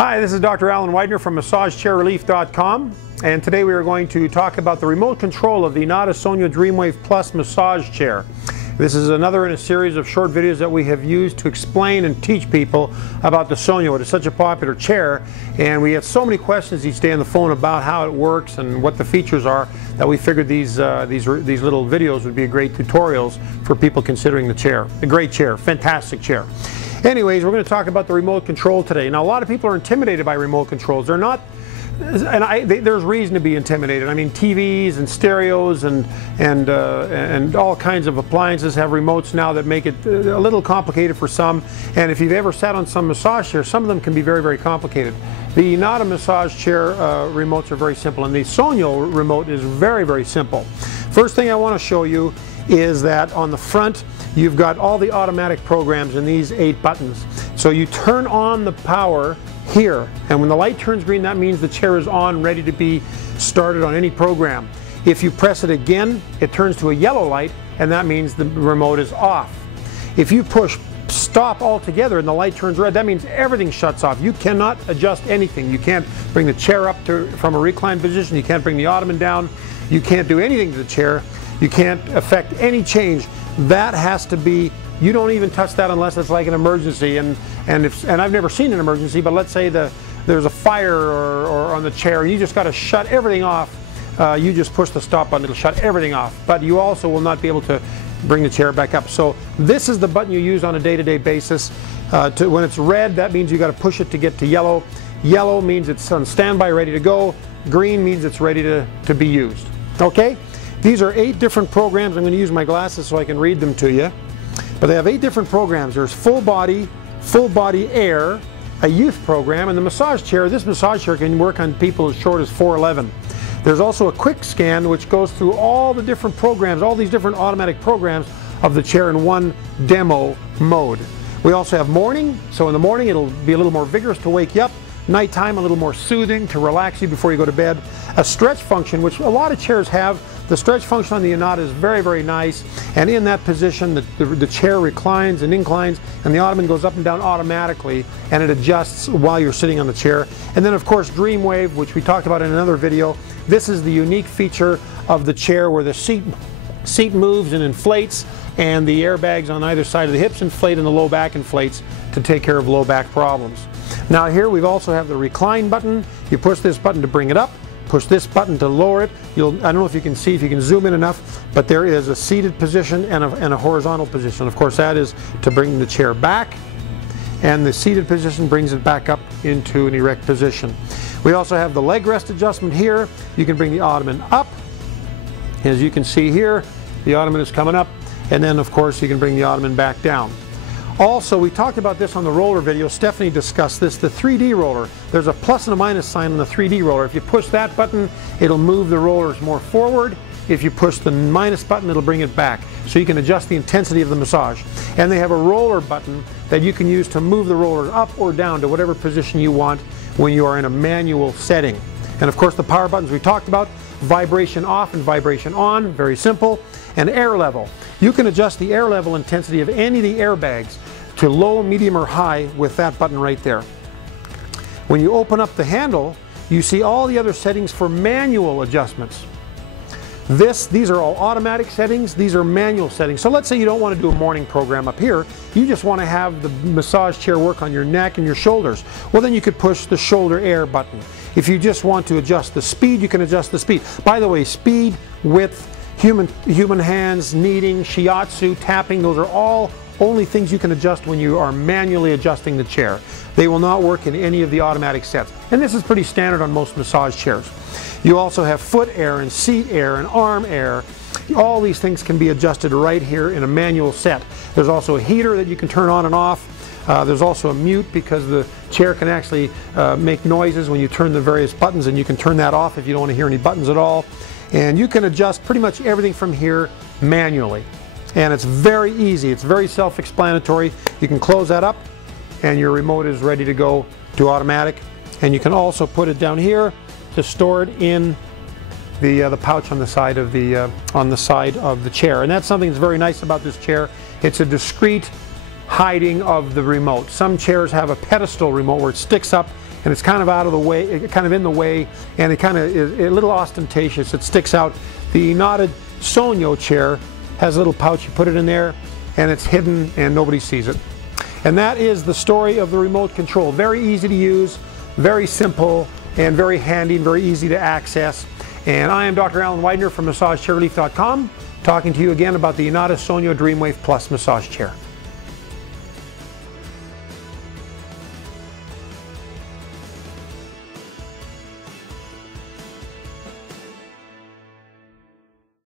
Hi, this is Dr. Alan Widener from MassageChairRelief.com, and today we are going to talk about the remote control of the Inada Sogno DreamWave Plus massage chair. This is another in a series of short videos that we have used to explain and teach people about the Sogno. It is such a popular chair, and we get so many questions each day on the phone about how it works and what the features are that we figured these little videos would be great tutorials for people considering the chair. A great chair, fantastic chair. Anyways, we're going to talk about the remote control today. Now, a lot of people are intimidated by remote controls. They're not, and there's reason to be intimidated. I mean, TVs and stereos and all kinds of appliances have remotes now that make it a little complicated for some. And if you've ever sat on some massage chairs, some of them can be very, very complicated. The Inada massage chair remotes are very simple, and the Sogno remote is very, very simple. First thing I want to show you is that on the front, you've got all the automatic programs in these 8 buttons. So you turn on the power here, and when the light turns green, that means the chair is on, ready to be started on any program. If you press it again, it turns to a yellow light, and that means the remote is off. If you push stop altogether and the light turns red, that means everything shuts off. You cannot adjust anything. You can't bring the chair up from a reclined position. You can't bring the ottoman down. You can't do anything to the chair. You can't affect any change. That has to be, you don't even touch that unless it's like an emergency, and I've never seen an emergency, but let's say there's a fire or on the chair, and you just got to shut everything off. You just push the stop button, it'll shut everything off, but you also will not be able to bring the chair back up. So this is the button you use on a day-to-day basis. When it's red, that means you got to push it to get to yellow. Yellow means it's on standby, ready to go. Green means it's ready to be used. Okay? These are 8 different programs. I'm going to use my glasses so I can read them to you. But they have 8 different programs. There's full body air, a youth program, and the massage chair. This massage chair can work on people as short as 4'11". There's also a quick scan which goes through all the different programs, all these different automatic programs of the chair in one demo mode. We also have morning, so in the morning it'll be a little more vigorous to wake you up. Nighttime, a little more soothing to relax you before you go to bed. A stretch function, which a lot of chairs have. The stretch function on the Inada is very, very nice, and in that position the chair reclines and inclines, and the ottoman goes up and down automatically, and it adjusts while you're sitting on the chair. And then of course DreamWave, which we talked about in another video. This is the unique feature of the chair where the seat moves and inflates, and the airbags on either side of the hips inflate and the low back inflates to take care of low back problems. Now here we also have the recline button. You push this button to bring it up, push this button to lower it. I don't know if you can see, if you can zoom in enough, but there is a seated position and a horizontal position. Of course, that is to bring the chair back, and the seated position brings it back up into an erect position. We also have the leg rest adjustment here. You can bring the ottoman up. As you can see here, the ottoman is coming up, and then of course you can bring the ottoman back down. Also, we talked about this on the roller video. Stephanie discussed this, the 3D roller. There's a plus and a minus sign on the 3D roller. If you push that button, it'll move the rollers more forward. If you push the minus button, it'll bring it back. So you can adjust the intensity of the massage. And they have a roller button that you can use to move the roller up or down to whatever position you want when you are in a manual setting. And of course, the power buttons we talked about, vibration off and vibration on, very simple. And air level. You can adjust the air level intensity of any of the airbags to low, medium, or high with that button right there. When you open up the handle, you see all the other settings for manual adjustments. These are all automatic settings, these are manual settings. So let's say you don't want to do a morning program up here, you just want to have the massage chair work on your neck and your shoulders. Well, then you could push the shoulder air button. If you just want to adjust the speed, you can adjust the speed. By the way, speed, width, human hands, kneading, shiatsu, tapping, those are all only things you can adjust when you are manually adjusting the chair. They will not work in any of the automatic sets. And this is pretty standard on most massage chairs. You also have foot air and seat air and arm air. All these things can be adjusted right here in a manual set. There's also a heater that you can turn on and off. There's also a mute because the chair can actually make noises when you turn the various buttons, and you can turn that off if you don't want to hear any buttons at all. And you can adjust pretty much everything from here manually. And it's very easy, it's very self-explanatory. You can close that up and your remote is ready to go to automatic. And you can also put it down here to store it in the pouch on the side of the chair. And that's something that's very nice about this chair. It's a discreet hiding of the remote. Some chairs have a pedestal remote where it sticks up and it's kind of out of the way, kind of in the way, and it kind of is a little ostentatious. It sticks out. The Inada Sogno chair has a little pouch. You put it in there, and it's hidden, and nobody sees it. And that is the story of the remote control. Very easy to use, very simple, and very handy and very easy to access. And I am Dr. Alan Widener from MassageChairRelief.com, talking to you again about the Inada Sogno Dreamwave Plus massage chair.